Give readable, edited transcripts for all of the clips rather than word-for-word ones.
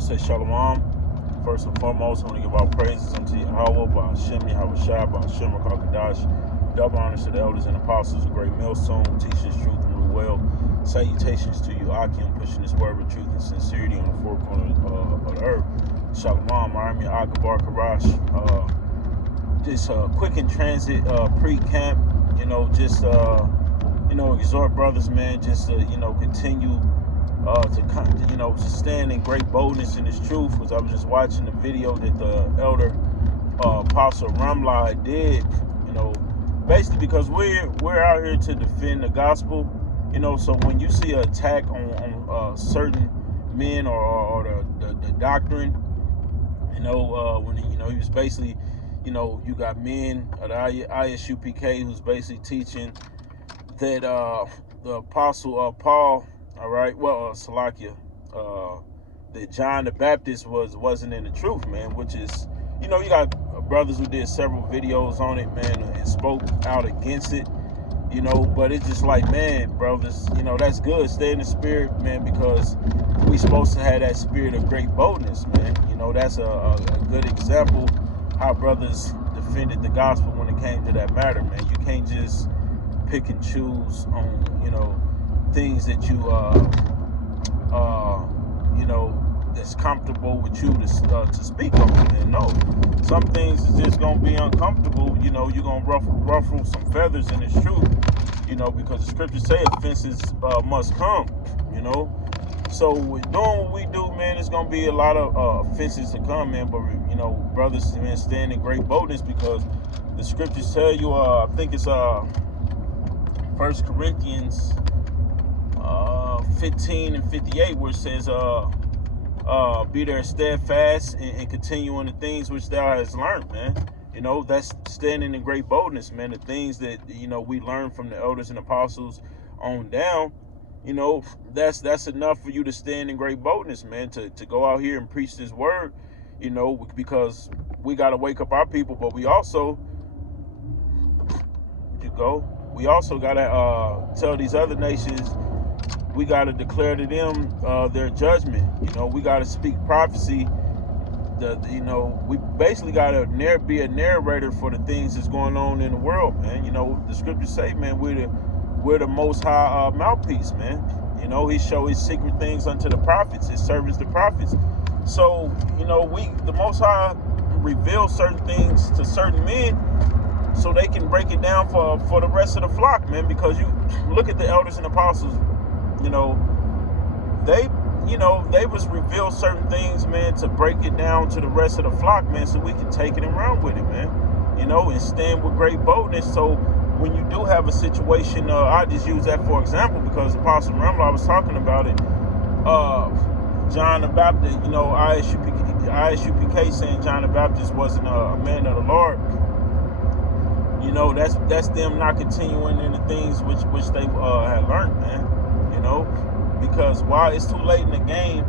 Say Shalom. First and foremost, I want to give our praises unto Yahweh, Ba'ashem, Yahushua, Ba'ashem, Rakakadash. Double honors to the elders and apostles, a great millstone, who teach this truth and rule well. Salutations to you, Akim, pushing this word with truth and sincerity on the four corners of the earth. Shalom, Army, Akabar, Karash. Just quick in transit, pre-camp, just, exhort brothers, man, just, continue to stand in great boldness in this truth. Because I was just watching the video that the elder Apostle Ramlai did, basically because we're out here to defend the gospel, so when you see an attack on certain men or the doctrine, when he was basically, you got men at ISUPK who's basically teaching that the Apostle Paul, all right, Salakia, that John the Baptist wasn't in the truth, man, which is, you got brothers who did several videos on it, man, and spoke out against it, but it's just like, man, brothers, that's good. Stay in the spirit, man, because we supposed to have that spirit of great boldness, man. That's a good example how brothers defended the gospel when it came to that matter, man. You can't just pick and choose on, things that you that's comfortable with you to speak on. And no, some things is just gonna be uncomfortable. You're gonna ruffle some feathers in this truth. Because the scriptures say offenses must come. So with doing what we do, man, it's gonna be a lot of offenses to come, man. But brothers, man, stand in great boldness because the scriptures tell you. I think it's 1 Corinthians 15 and 58, where it says, be there steadfast and continue on the things which thou hast learned, man. That's standing in great boldness, man. The things that, we learned from the elders and apostles on down, that's enough for you to stand in great boldness, man, to go out here and preach this word, because we got to wake up our people, but we also, we also got to tell these other nations, we got to declare to them their judgment. We got to speak prophecy. We basically got to be a narrator for the things that's going on in the world, man. The scriptures say, man, we're the Most High mouthpiece, man. He showed his secret things unto the prophets, his servants, the prophets. So, the Most High reveals certain things to certain men so they can break it down for the rest of the flock, man. Because you look at the elders and apostles, they was revealed certain things, man, to break it down to the rest of the flock, man, so we can take it and run with it, man, and stand with great boldness. So when you do have a situation, I just use that for example because Apostle Ramla was talking about it. John the Baptist, ISUPK saying John the Baptist wasn't a man of the Lord. That's them not continuing in the things which they had learned, man. Because while it's too late in the game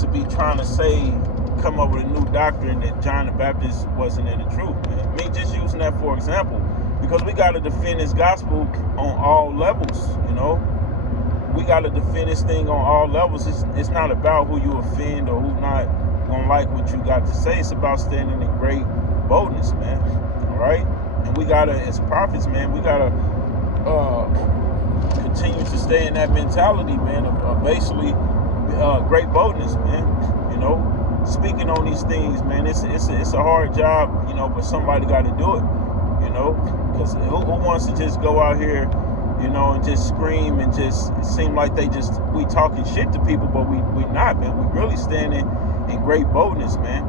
to be trying to come up with a new doctrine that John the Baptist wasn't in the truth, man. Me just using that for example, because we got to defend this gospel on all levels, We got to defend this thing on all levels. It's not about who you offend or who not gonna like what you got to say. It's about standing in great boldness, man. All right? And we got to, as prophets, man, we got to continue to stay in that mentality, man, of basically great boldness, man. Speaking on these things, man, it's a hard job, but somebody got to do it, because who wants to just go out here, and just scream and just seem like we talking shit to people, but we not, man. We really standing in great boldness, man.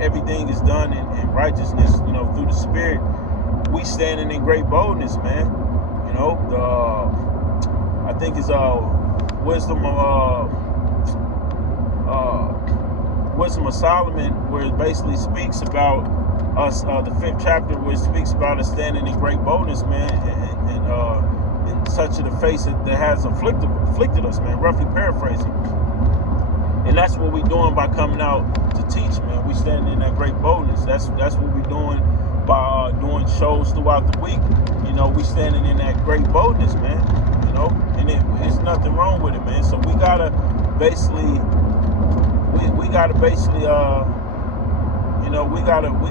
Everything is done in righteousness, through the Spirit. We standing in great boldness, man. I think it's Wisdom of Solomon, where it basically speaks about us, the 5th chapter, where it speaks about us standing in great boldness, man, and such of the face that has afflicted us, man, roughly paraphrasing. And that's what we doing by coming out to teach, man. We standing in that great boldness. That's what we doing by doing shows throughout the week. We standing in that great boldness, man. And it's nothing wrong with it, man. So we gotta basically, we we gotta basically, we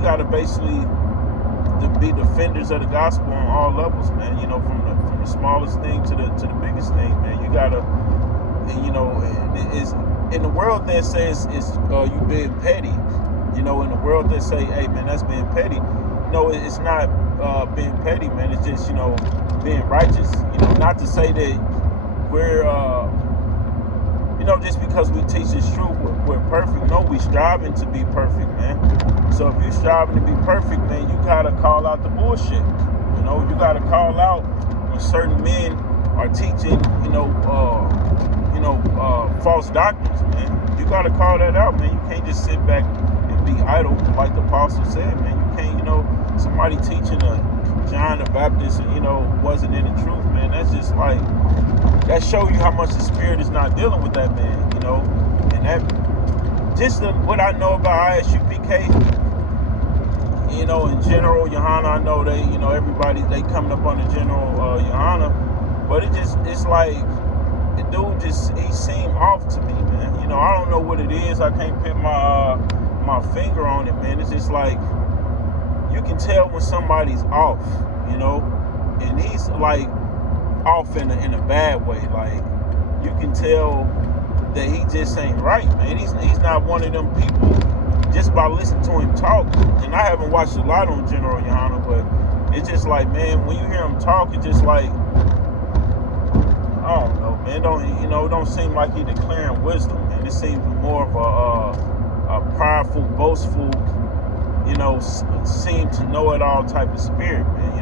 gotta basically be defenders of the gospel on all levels, man. From the smallest thing to the biggest thing, man. You gotta, it's in the world that says it's you being petty. In the world that say, hey, man, that's being petty. No, it's not being petty, man. It's just being righteous. Not to say that we're just because we teach this truth, we're perfect. No, we striving to be perfect, man. So if you're striving to be perfect, man, you gotta call out the bullshit. You gotta call out when certain men are teaching, false doctrines, man. You gotta call that out, man. You can't just sit back and be idle, like the apostle said, man. You can't, somebody teaching John the Baptist, wasn't in the truth, man. That's just like, that show you how much the Spirit is not dealing with that man, and that, just what I know about ISUPK, in general, Johanna, I know they, everybody, they coming up on the general Johanna, but it's like, the dude he seemed off to me, man. I don't know what it is. I can't put my finger on it, man. It's just like, you can tell when somebody's off, and he's like off in a bad way. Like, you can tell that he just ain't right, man. He's not one of them people just by listening to him talk. And I haven't watched a lot on General Johanna, but it's just like, man, when you hear him talk, it's just like, I don't know, man. It don't seem like he declaring wisdom, man. It seems more of a prideful, boastful, seem to know it all type of spirit, man.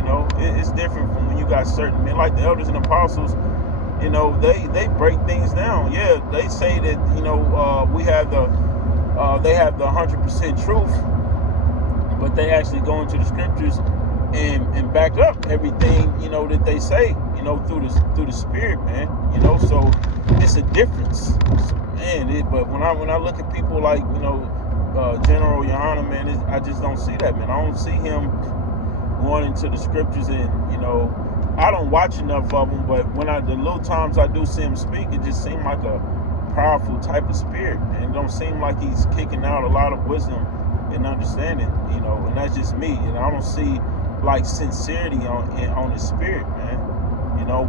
It's different from when you got certain men like the elders and apostles. They break things down. Yeah, they say that we have they have the 100% truth, but they actually go into the scriptures and back up everything that they say through the spirit, man. So it's a difference, man. But when I look at people like General Johanna, man, I just don't see that, man. I don't see him going into the scriptures, and I don't watch enough of him, but the little times I do see him speak, it just seems like a powerful type of spirit, man. It don't seem like he's kicking out a lot of wisdom and understanding, and that's just me. I don't see like sincerity on his spirit, man.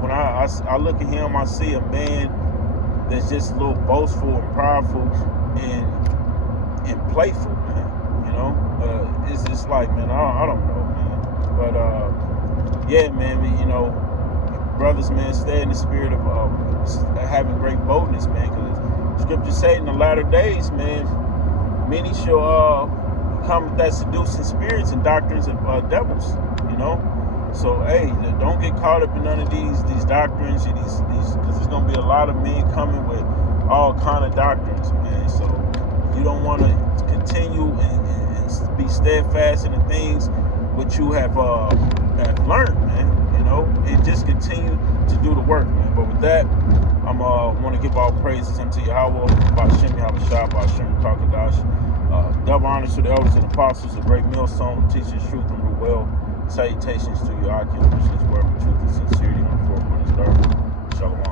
When I look at him, I see a man that's just a little boastful and prideful and playful, man. It's just like, man, I don't know, man. But yeah, man, brothers, man, stay in the spirit of having great boldness, man, because scripture say in the latter days, man, many shall come with that seducing spirits and doctrines of devils, So, hey, don't get caught up in none of these doctrines, these because there's gonna be a lot of men coming with all kind of doctrines, man. So you don't want to continue and be steadfast in the things which you have learned, man. And just continue to do the work, man. But with that, I'm want to give all praises unto Yahweh, Ba'ashem Yahushua, Ba'ashem Kakadash. Double honors to the elders and apostles, a great millstone, teaches truth and rule well. Salutations to you, Akim, which is word of truth and sincerity on the four corners of the earth. Shalom.